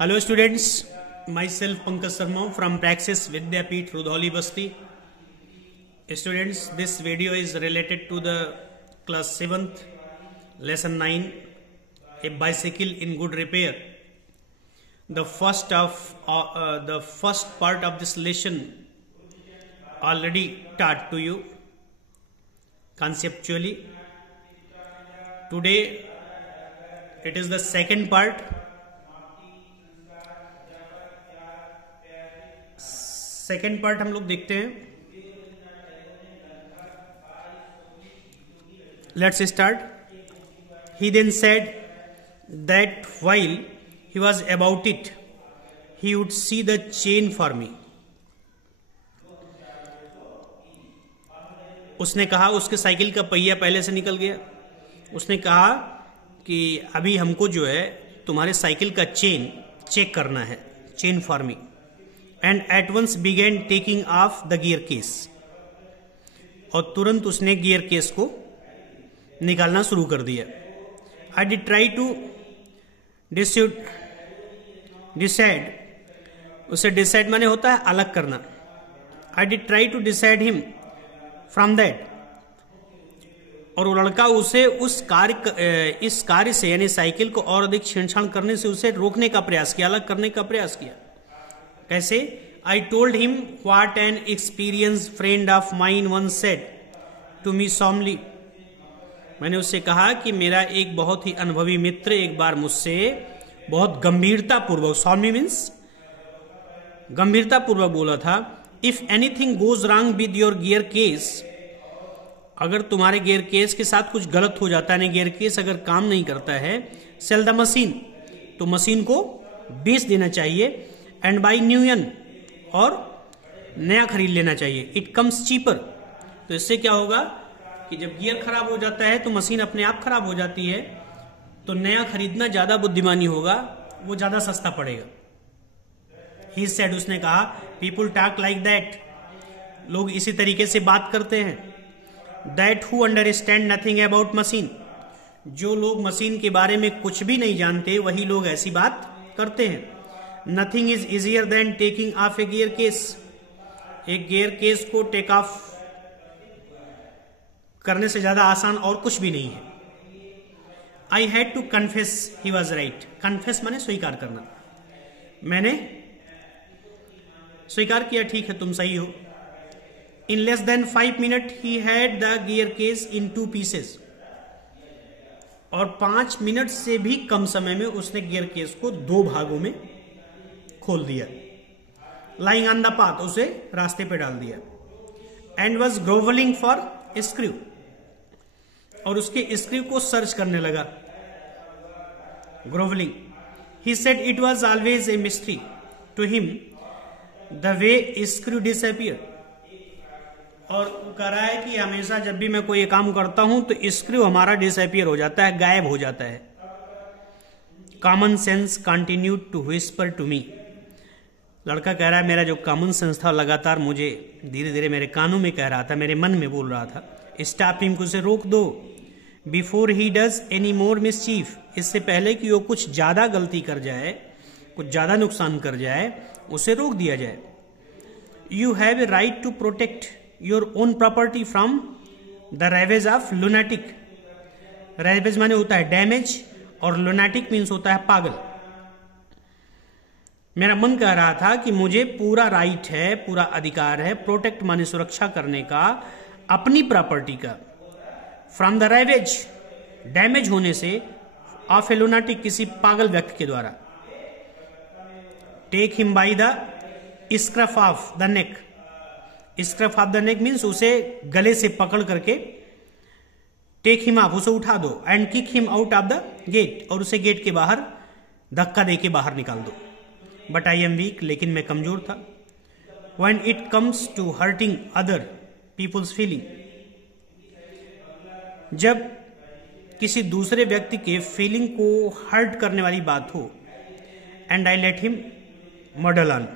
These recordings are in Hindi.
Hello students, myself Pankaj Sharma from Praxis Vidyapeeth Rudholi Basti. Students, this video is related to the class 7th lesson 9, a bicycle in good repair. The first part of this lesson already taught to you conceptually. Today it is the second part. Second part हम लोग देखते हैं. Let's start. He then said that while he was about it he would see the chain for me. उसने कहा, उसके साइकिल का पहिया पहले से निकल गया. उसने कहा कि अभी हमको जो है तुम्हारे साइकिल का चेन चेक करना है, chain for me. And at once began taking off the gear case. और तुरंत उसने गियर केस को निकालना शुरू कर दिया. I did try to decide. उसे डिसाइड माने होता है अलग करना. I did try to decide him from that. और वो लड़का उसे इस कार्य से यानी साइकिल को और अधिक छेड़छाड़ करने से उसे रोकने का प्रयास किया, अलग करने का प्रयास किया. कैसे? I told him what an experience friend of mine one said to me solemnly. मैंने उससे कहा कि मेरा एक बहुत ही अनुभवी मित्र एक बार मुझसे बहुत गंभीरता पूर्वक, सॉमली मीन्स गंभीरता पूर्वक बोला था, if anything goes wrong with your gear case, अगर तुम्हारे गियर केस के साथ कुछ गलत हो जाता है, गियर केस अगर काम नहीं करता है, सेल द मशीन, तो मशीन को बेच देना चाहिए. एंड बाई न्यूयन, और नया खरीद लेना चाहिए. It comes cheaper. तो इससे क्या होगा कि जब गियर खराब हो जाता है तो मशीन अपने आप खराब हो जाती है, तो नया खरीदना ज्यादा बुद्धिमानी होगा, वो ज्यादा सस्ता पड़ेगा. ही सेड, उसने कहा, पीपुल टॉक लाइक दैट, लोग इसी तरीके से बात करते हैं. That who understand nothing about machine, जो लोग मशीन के बारे में कुछ भी नहीं जानते वही लोग ऐसी बात करते हैं. Nothing is easier than taking off a gear case, एक गियर केस को टेक ऑफ करने से ज्यादा आसान और कुछ भी नहीं है. I had to confess he was right. Confess माने स्वीकार करना. मैंने स्वीकार किया, ठीक है तुम सही हो. In less than 5 minute he had the gear case in 2 pieces. और 5 मिनट से भी कम समय में उसने गियर केस को 2 भागों में खोल दिया. लाइंग ऑन द पाथ, उसे रास्ते पे डाल दिया. And was grovelling for screw, और उसके स्क्रू को सर्च करने लगा. Grovelling. He said it was always a mystery to him the way screw disappear. और कह रहा है कि हमेशा जब भी मैं कोई काम करता हूं तो स्क्रू हमारा डिसअपियर हो जाता है, गायब हो जाता है. Common sense continued to whisper to me. लड़का कह रहा है मेरा जो कॉमन सेंस था लगातार मुझे धीरे धीरे मेरे कानों में कह रहा था, मेरे मन में बोल रहा था, स्टॉप हिम, उसे रोक दो. Before he does any more mischief, इससे पहले कि वो कुछ ज्यादा गलती कर जाए, कुछ ज्यादा नुकसान कर जाए, उसे रोक दिया जाए. You have a right to protect your own property from the ravages of lunatic. Ravages माने होता है डैमेज, और लुनाटिक मीन्स होता है पागल. मेरा मन कह रहा था कि मुझे पूरा राइट है, पूरा अधिकार है, प्रोटेक्ट माने सुरक्षा करने का अपनी प्रॉपर्टी का, फ्रॉम द रेवेज डैमेज होने से, ऑफ ए लुनाटिक किसी पागल व्यक्ति के द्वारा. Take him by the scruff of the neck. Scruff of the neck means उसे गले से पकड़ करके, टेक हिम ऑफ, उसे उठा दो. And kick him out of the gate, और उसे गेट के बाहर धक्का देके बाहर निकाल दो. बट आई एम वीक, लेकिन मैं कमजोर था. When it comes to hurting other people's feeling, जब किसी दूसरे व्यक्ति के फीलिंग को हर्ट करने वाली बात हो. And I let him model on,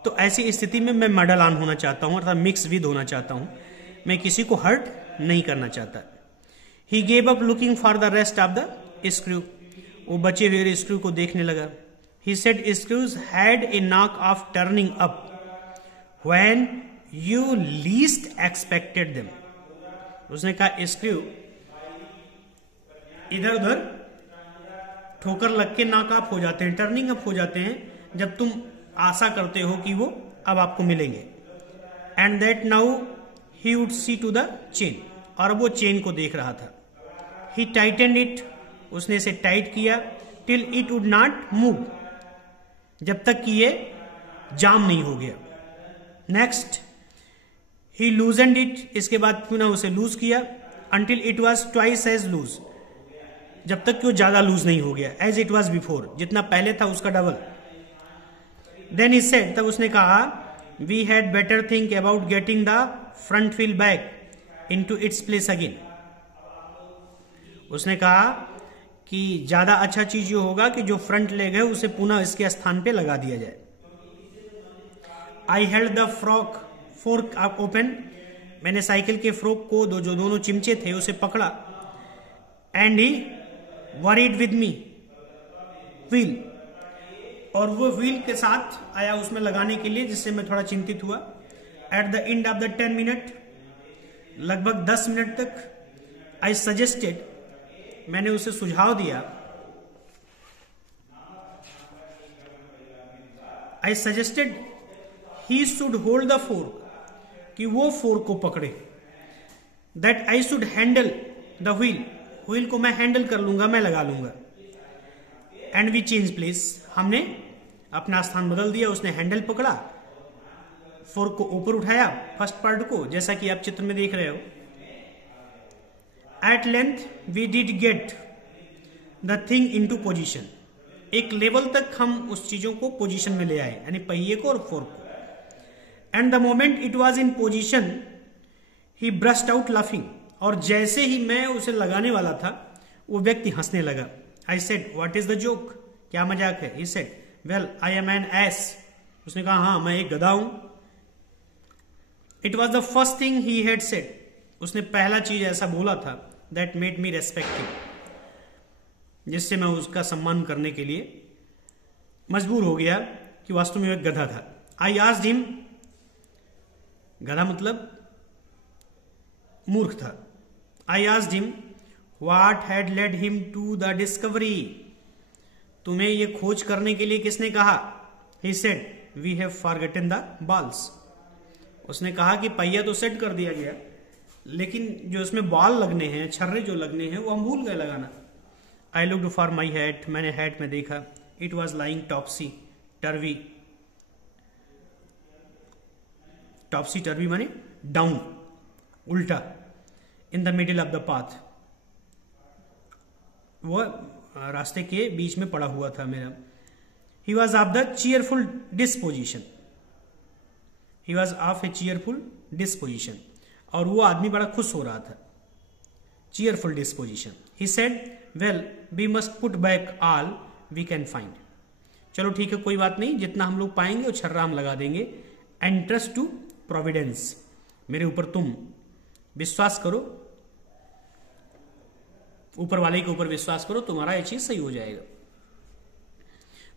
तो ऐसी स्थिति में मैं मॉडल ऑन होना चाहता हूं, अर्थात मिक्स विद होना चाहता हूं. मैं किसी को हर्ट नहीं करना चाहता. He gave up looking for the rest of the screw, वो बचे हुए स्क्रू को देखने लगा. He said screws had a knock of turning up when you least expected them. उसने कहा स्क्रू इधर उधर ठोकर लग के नॉक अप हो जाते हैं, टर्निंग अप हो जाते हैं जब तुम आशा करते हो कि वो अब आपको मिलेंगे. And that now he would see to the chain, और वो चेन को देख रहा था. ही टाइटेंड इट, उसने इसे टाइट किया. Till it would not move, जब तक कि ये जाम नहीं हो गया. नेक्स्ट ही लूजेंड इट, इसके बाद पुनः उसे लूज किया. Until it was twice as loose, जब तक कि वो ज्यादा लूज नहीं हो गया. एज इट वॉज बिफोर, जितना पहले था उसका डबल. देन ही सेड, तब उसने कहा we had better think about getting the front wheel back into its place again. उसने कहा कि ज्यादा अच्छा चीज ये होगा कि जो फ्रंट लेग है उसे पुनः इसके स्थान पे लगा दिया जाए. I held the fork open, मैंने साइकिल के फ्रोक को जो दोनों चिमचे थे उसे पकड़ा. And he worried with me wheel, और वो व्हील के साथ आया उसमें लगाने के लिए, जिससे मैं थोड़ा चिंतित हुआ. At the end of the 10 minute, लगभग 10 मिनट तक, आई सजेस्टेड, मैंने उसे सुझाव दिया. I suggested he should hold the fork, कि वो फोर्क को पकड़े. That I should handle the wheel, wheel को मैं हैंडल कर लूंगा, मैं लगा लूंगा. एंड वी चेंज प्लेस, हमने अपना स्थान बदल दिया. उसने हैंडल पकड़ा, फोर्क को ऊपर उठाया, फर्स्ट पार्ट को, जैसा कि आप चित्र में देख रहे हो. At length we did get the thing in to position, एक लेवल तक हम उस चीजों को पोजिशन में ले आए, यानी पहिए को और फोर्क को. And the moment it was in position he burst out laughing, और जैसे ही मैं उसे लगाने वाला था वो व्यक्ति हंसने लगा. I said what is the joke, क्या मजाक है. He said well I am an ass, उसने कहा हाँ मैं एक गधा हूं. It was the first thing he had said, उसने पहला चीज ऐसा बोला था that made me respect him, जिससे मैं उसका सम्मान करने के लिए मजबूर हो गया कि वास्तव में एक गधा था. आई आस्क्ड हिम, गधा मतलब मूर्ख था. I asked him what had led him to the discovery, तुम्हें ये खोज करने के लिए किसने कहा. He said we have forgotten the balls, उसने कहा कि पहिया तो सेट कर दिया गया, लेकिन जो इसमें बॉल लगने हैं, छर्रे जो लगने हैं, वो हम भूल गए लगाना. I looked for my hat, मैंने हैट में देखा. It was lying topsy turvy, topsy turvy माने डाउन, उल्टा, in the middle of the path, वो रास्ते के बीच में पड़ा हुआ था मेरा. He was of the cheerful disposition, he was of a cheerful disposition, और वो आदमी बड़ा खुश हो रहा था. Cheerful disposition. He said well we must put back all we can find, चलो ठीक है कोई बात नहीं, जितना हम लोग पाएंगे वो छर्रा हम लगा देंगे. एंड ट्रस्ट टू प्रोविडेंस, मेरे ऊपर तुम विश्वास करो, ऊपर वाले के ऊपर विश्वास करो, तुम्हारा ये चीज सही हो जाएगा.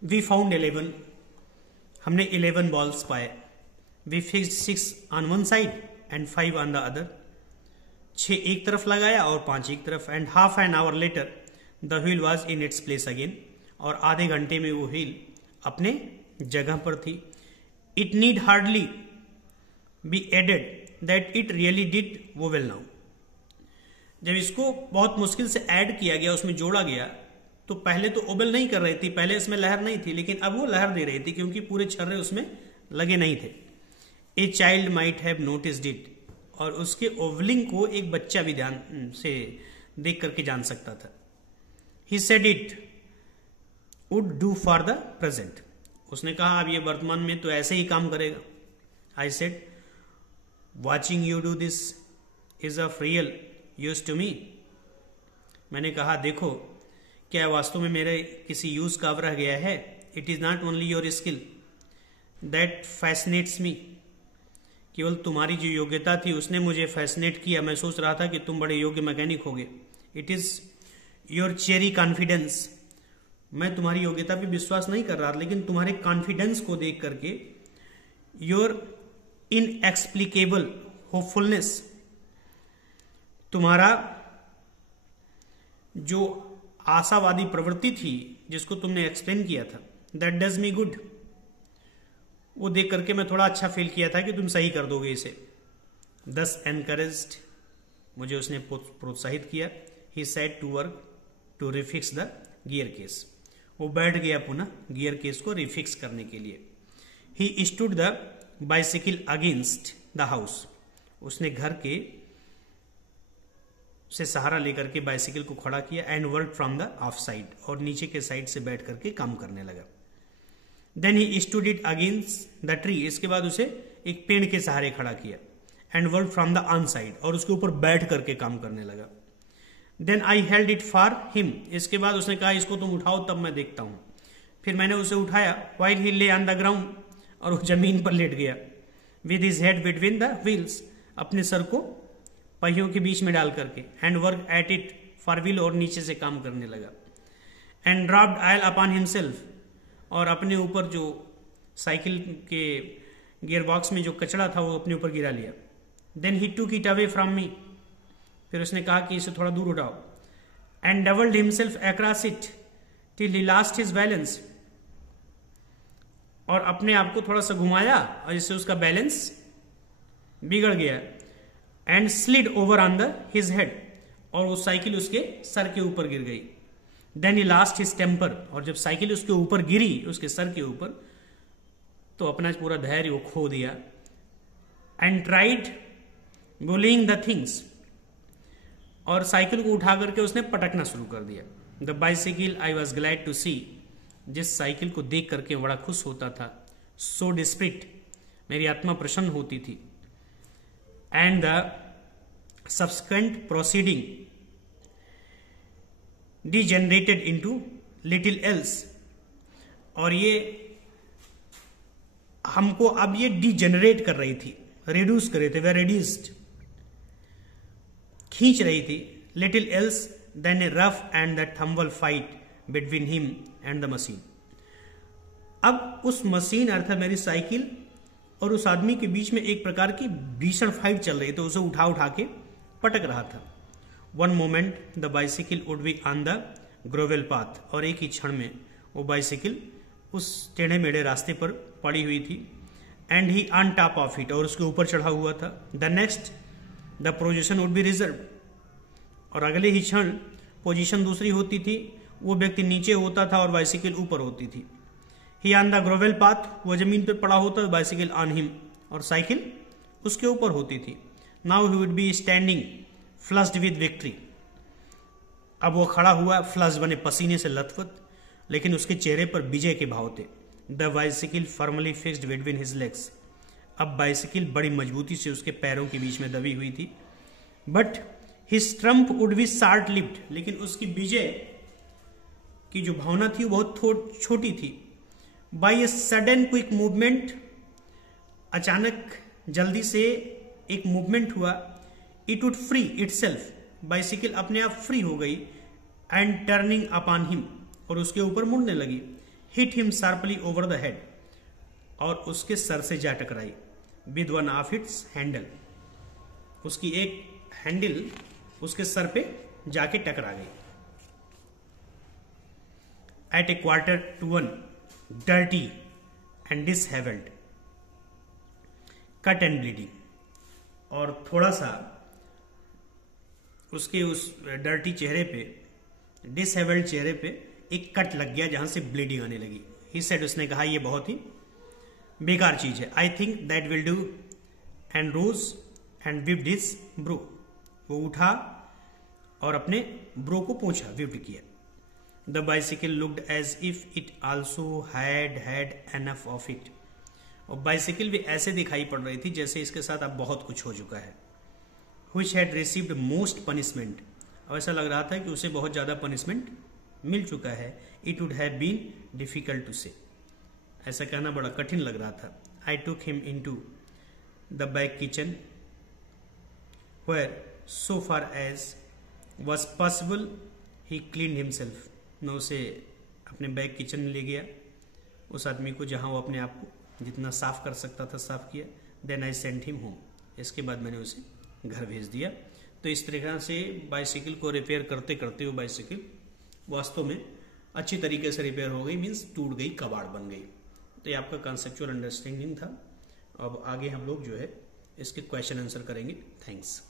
वी फाउंड 11, हमने 11 बॉल्स पाए. We fixed 6 on one side and 5 on the other, 6 एक तरफ लगाया और 5 एक तरफ. And half an hour later the wheel was in its place again, और आधे घंटे में वो व्हील अपने जगह पर थी. It need hardly be added that it really did wobble now, जब इसको बहुत मुश्किल से ऐड किया गया, उसमें जोड़ा गया, तो पहले तो ओबल नहीं कर रही थी, पहले इसमें लहर नहीं थी, लेकिन अब वो लहर दे रही थी क्योंकि पूरे छर्रे उसमें लगे नहीं थे. A child might have noticed it, और उसके ओवलिंग को एक बच्चा भी ध्यान से देख करके जान सकता था. ही said it would do for the present, उसने कहा अब ये वर्तमान में तो ऐसे ही काम करेगा. I said watching you do this is of real use to me, मैंने कहा देखो क्या वास्तव में मेरे किसी यूज का अब रह गया है. It is not only your skill that fascinates me, केवल तुम्हारी जो योग्यता थी उसने मुझे फैसिनेट किया, मैं सोच रहा था कि तुम बड़े योग्य मैकेनिक होगे. It is your cherry confidence मैं तुम्हारी योग्यता पे विश्वास नहीं कर रहा, लेकिन तुम्हारे कॉन्फिडेंस को देख करके, योर इनएक्सप्लिकेबल होपफुलनेस, तुम्हारा जो आशावादी प्रवृत्ति थी जिसको तुमने एक्सप्लेन किया था, दैट डज मी गुड, वो देख करके मैं थोड़ा अच्छा फील किया था कि तुम सही कर दोगे इसे। दस एनकरेज्ड, मुझे उसने प्रोत्साहित किया। He said to work to refix the gear case, वो बैठ गया पुनः गियर केस को रिफिक्स करने के लिए। He stood the bicycle against the house, उसने घर के से सहारा लेकर के बाइसिकल को खड़ा किया। And work from the of side, और नीचे के साइड से बैठ करके काम करने लगा। Then he stood it against the tree, इसके बाद उसे एक पेड़ के सहारे खड़ा किया। And work from the on side, और उसके ऊपर बैठ करके काम करने लगा। Then I held it for him, इसके बाद उसने कहा इसको तुम उठाओ तब मैं देखता हूं। फिर मैंने उसे उठाया। व्हाइल ही ले ऑन द ग्राउंड, और वो जमीन पर लेट गया। With his head between the wheels, अपने सर को पहियों के बीच में डाल करके। And work at it for wheel, और नीचे से काम करने लगा। And dropped oil upon himself, और अपने ऊपर जो साइकिल के गियर बॉक्स में जो कचरा था वो अपने ऊपर गिरा लिया। देन ही टूक इट अवे फ्रॉम मी, फिर उसने कहा कि इसे थोड़ा दूर उठाओ। And doubled himself across it till he lost his balance, और अपने आप को थोड़ा सा घुमाया और इससे उसका बैलेंस बिगड़ गया। And slid over on the his head, और वो साइकिल उसके सर के ऊपर गिर गई। Then he lost his temper, और जब साइकिल उसके ऊपर गिरी उसके सर के ऊपर, तो अपना पूरा धैर्य वो खो दिया। And tried pulling the things, और साइकिल को उठा करके उसने पटकना शुरू कर दिया। The bicycle I was glad to see, जिस साइकिल को देख करके बड़ा खुश होता था। सो डिस्प्रिट, मेरी आत्मा प्रसन्न होती थी। And the subsequent proceeding degenerated into little else, और ये हमको अब ये डिजेनरेट कर रही थी, रिड्यूस कर रहे थे, वे रिड्यूस्ड, खींच रही थी। Little else than a rough and the tumble fight between him and the machine. अब उस मशीन अर्थात मेरी साइकिल और उस आदमी के बीच में एक प्रकार की भीषण फाइट चल रही, तो उसे उठा उठा के पटक रहा था। One moment the bicycle would be on the grovel path, और एक ही क्षण में वो बाइसिकल उस टेढ़े मेढ़े रास्ते पर पड़ी हुई थी। And he on top of it, और उसके ऊपर चढ़ा हुआ था। The next the position would be reserve, और अगले ही क्षण पोजीशन दूसरी होती थी, वो व्यक्ति नीचे होता था और बाइसिकल ऊपर होती थी। ही ऑन द ग्रोवेल पाथ, वो जमीन पर पड़ा होता, बाइसिकल ऑन हिम, और साइकिल उसके ऊपर होती थी। Now he would be standing flushed with victory, अब वो खड़ा हुआ फ्लस्ड बने पसीने से लथपथ, लेकिन उसके चेहरे पर विजय के भाव थे। The bicycle firmly fixed between his legs, अब बाइसिकल बड़ी मजबूती से उसके पैरों के बीच में दबी हुई थी। But his Trump would be short lived, लेकिन उसकी विजय की जो भावना थी वो बहुत छोटी थी। By a sudden quick movement, अचानक जल्दी से एक मूवमेंट हुआ। It wood free itself, bicycle अपने आप फ्री हो गई। एंड टर्निंग अपॉन हिम, और उसके ऊपर मुड़ने लगी। Hit him sharply over the head, और उसके सर से जा टकराई। With one of its handle, उसकी एक हैंडल उसके सर पे जाके टकरा गई। At a 1:15, dirty and dishevelled, cut and bleeding, और थोड़ा सा उसके उस डर्टी चेहरे पे, डिसहेवल्ड चेहरे पे एक कट लग गया जहां से ब्लीडिंग आने लगी। ही सेड, उसने कहा ये बहुत ही बेकार चीज है। I think that will do, and rose and wiped his brow, वो उठा और अपने ब्रो को पोंछा, विप्ड किया। The bicycle looked as if it also had enough of it, और बाइसिकल भी ऐसे दिखाई पड़ रही थी जैसे इसके साथ अब बहुत कुछ हो चुका है। which had received most punishment, अब ऐसा लग रहा था कि उसे बहुत ज्यादा पनिशमेंट मिल चुका है। It would have been difficult to say, ऐसा कहना बड़ा कठिन लग रहा था। I took him into the back kitchen where so far as was possible he cleaned himself, मैं उसे अपने बैक किचन में ले गया, उस आदमी को जहाँ वो अपने आप को जितना साफ कर सकता था साफ किया। Then I sent him home, इसके बाद मैंने उसे घर भेज दिया। तो इस तरह से बाइसिकल को रिपेयर करते करते वो बाइसिकल वास्तव में अच्छी तरीके से रिपेयर हो गई, मीन्स टूट गई, कबाड़ बन गई। तो ये आपका कॉन्सेप्चुअल अंडरस्टैंडिंग था। अब आगे हम लोग जो है इसके क्वेश्चन आंसर करेंगे। थैंक्स।